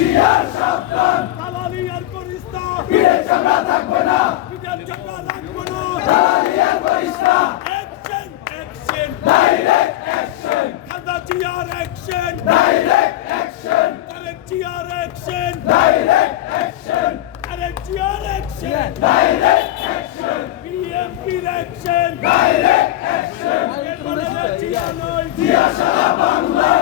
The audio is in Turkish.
হুঁশিয়ার সাবধান দালালি আর করিস না বিদেশ চামড়া থাকবে না বিদেশ চামড়া থাকবে না দালালি আর করিস না অ্যাকশন অ্যাকশন ডাইরেক্ট অ্যাকশন কাদা চিয়ার অ্যাকশন ডাইরেক্ট অ্যাকশন আরে চিয়ার অ্যাকশন ডাইরেক্ট অ্যাকশন আরে chair action direct action BMP action direct action chia নয় চিয়া সারা বাংলা